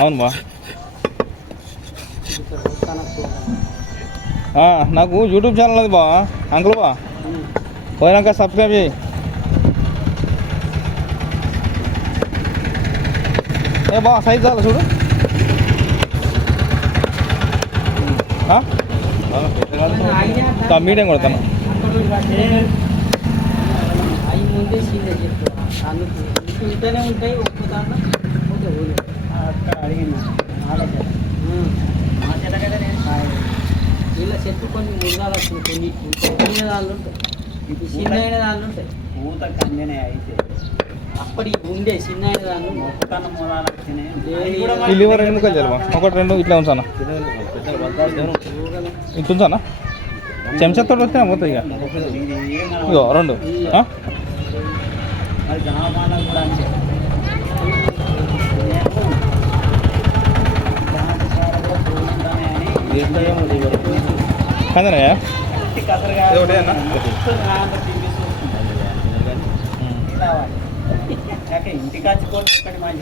అవును బా. నాకు యూట్యూబ్ ఛానల్ అది బా అంకుల్ బా, పోయినాక సబ్స్క్రైబ్ చేయి. ఏ బా సైజ్ చాలా చూడు. మీడియం కొడతాను. ఉంటాయి వీళ్ళ చెట్టు కొన్ని మురుగాలు వస్తుంది, కొన్ని దాళ్ళు ఉంటాయి, చిన్న దాళ్ళు ఉంటాయి. పూత కందనే అయితే అప్పటి ఉండే చిన్న దాళ్ళు లివర్ 2 ముక్కలు చల్లవా, 1-2 ఇట్లా ఉంచానా, ఇంత ఉంచానా, చెంచాతో వస్తే పోతాయి. ఇక ఇగో 2 కందనా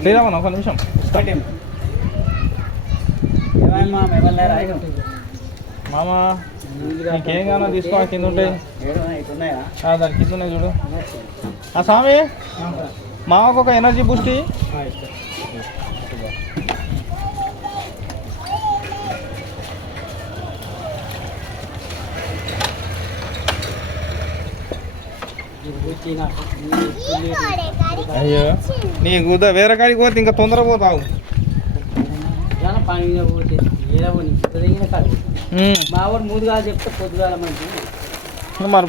శ్రీరామన్ ఒక నిమిషం. మామ నీకేం కావాలో తీసుకో, కింద ఉంటాయి, దాని కింద ఉన్నాయి చూడు. స్వామి మామకు ఒక ఎనర్జీ బూస్ట్. అయ్యో నీకు వేరే కాడికి పోతే ఇంకా తొందరగా పోతావు. మావాడు ముందుగా చెప్తే పొద్దుగాల మంచి. మరి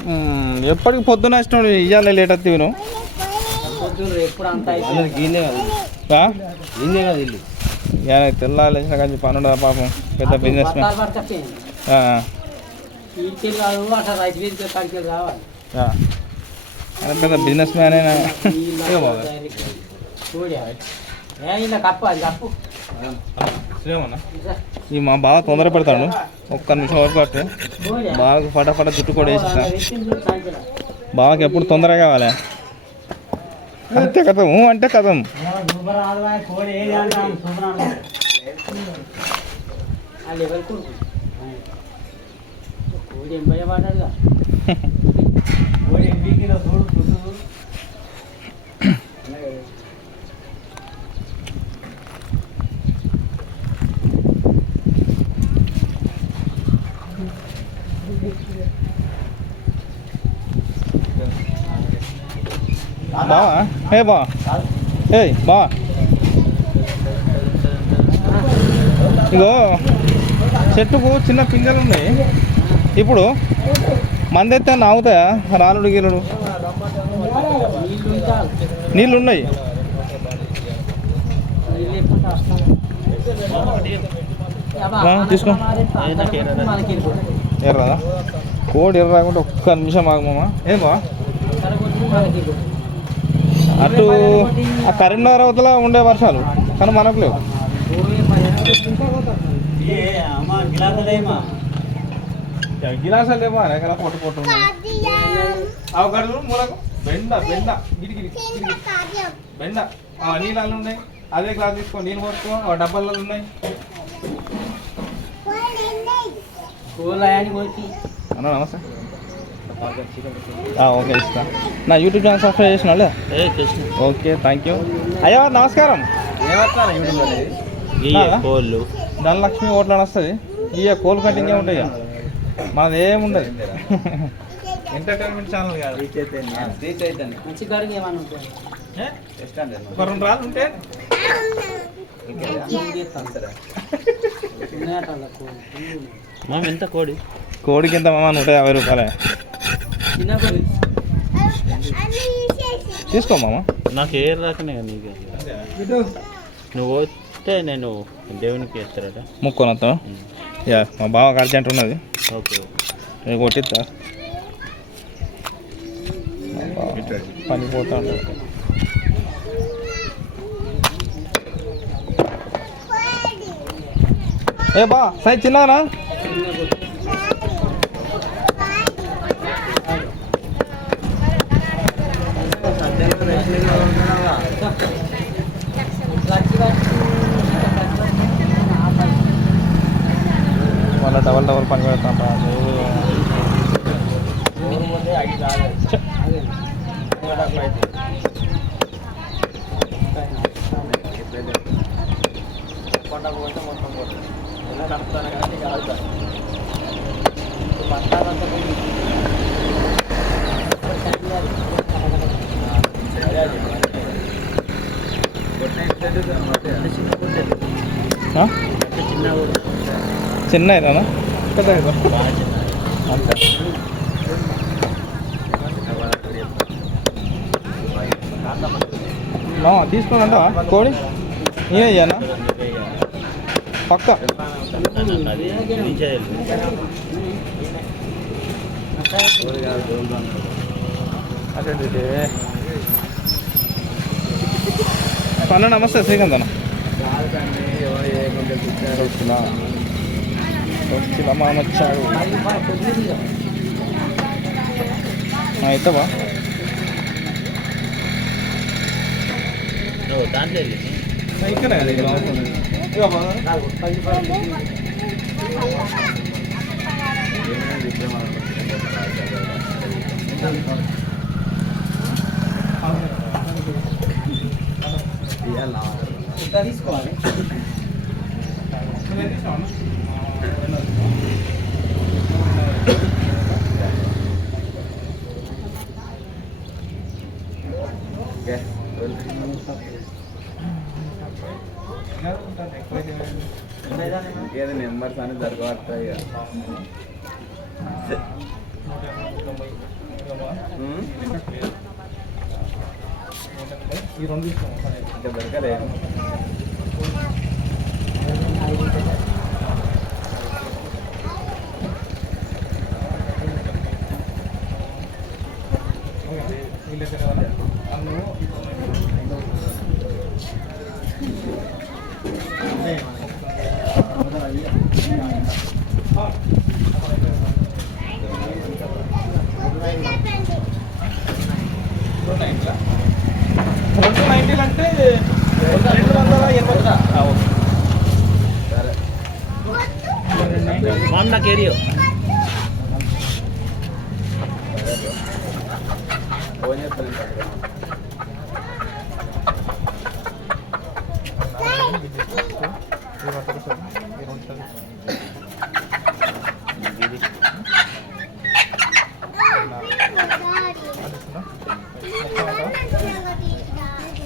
ఎప్పటికి పొద్దున ఇష్టం, ఇవ్వాలి లేట్ వస్తావు నువ్వు. పొద్దున్న ఎప్పుడు అంత ఇల్లు తెల్లాలి కానీ పనుండ పాపం, పెద్ద బిజినెస్ పెద్ద బిజినెస్ మ్యాన్ అయినా. ఈ మా బాగా తొందర పెడతాడు, ఒక్క నిమిషం వరకు అంటే బాగా ఫటాఫట జుట్టు కూడా వేసేస్తా. బాగా ఎప్పుడు తొందరగా కావాలి అంతే, కథం అంటే కథం. బావా ఏ బా, ఏ బా ఇగో చెట్టుకు చిన్న పింజలు ఉన్నాయి. ఇప్పుడు మందెత్తే నావుతాయా రాలుడు గీలుడు? నీళ్ళు ఉన్నాయి. తీసుకో. ఎర్రదా కోడి ఎర్ర రాకుండా ఒక్క నిమిషం ఆగమమ్మా. ఏం బా అటు ఆ కరీంనగర్ అవతల ఉండే వర్షాలు కానీ మనకు లేవు. గిలాసాలు లేమో ఎక్కడ పొట్టు పొట్టు అవగడలు మూలకు బెండ బెండ గిడిగిడి బెండ నీళ్ళు ఉన్నాయి. అదే గ్లాస్ తీసుకో, నీళ్ళు పోసుకో, డబ్బాలలో ఉన్నాయి. అన్న నమస్తే. ఓకే ఇస్తా. నా యూట్యూబ్ ఛానల్ సబ్స్క్రైబ్ చేసిన. Okay thank you. అయ్యా నమస్కారం. కోళ్ళు ధనలక్ష్మి ఓట్లని వస్తుంది. ఇక కోళ్ళు కటింగ్ ఉంటాయి, మాది ఏముండదు. ఎంటర్టైన్మెంట్ ఛానల్ కాదు. ఒక 2 రాళ్ళు ఉంటే ఎంత కోడి? కోడికి ఎంత మామ? 150 రూపాయలే. తీసుకో మామ. నాకు ఏ రకనే నీకు నువ్వు వస్తే నేను దేవునికి వేస్తారట ముక్కోనత్తా. యా మా బావకు అర్జెంట్ ఉన్నది. ఓకే నేను కొట్టిస్తా. పని పోతా ఉంటా. ఏ బా సైజ్ చిన్ననా? లక్ష మళ్ళీ డబల్ పని పెడతాం కొండ పోతే మొత్తం పోతుంది ఎలా నడుపుతాను కానీ కాదు పట్టాలంతా చిన్న ఇదేనా పెద్ద తీసుకోనంట కోడి నేనే చేయనా పక్క అన్న నమస్తే శ్రీకాంత్ అన్న వచ్చిన మామచ్చాడు అవుతావా ఇక్కడ తీసుకోవాలి ఏదో నెంబర్స్ అని జరగవస్తాయి ఈ రెండు ఇంకా దొరకలేదు $290 అంటే 280 సరే నాకు ఏరియో ఫోన్ చేస్తాను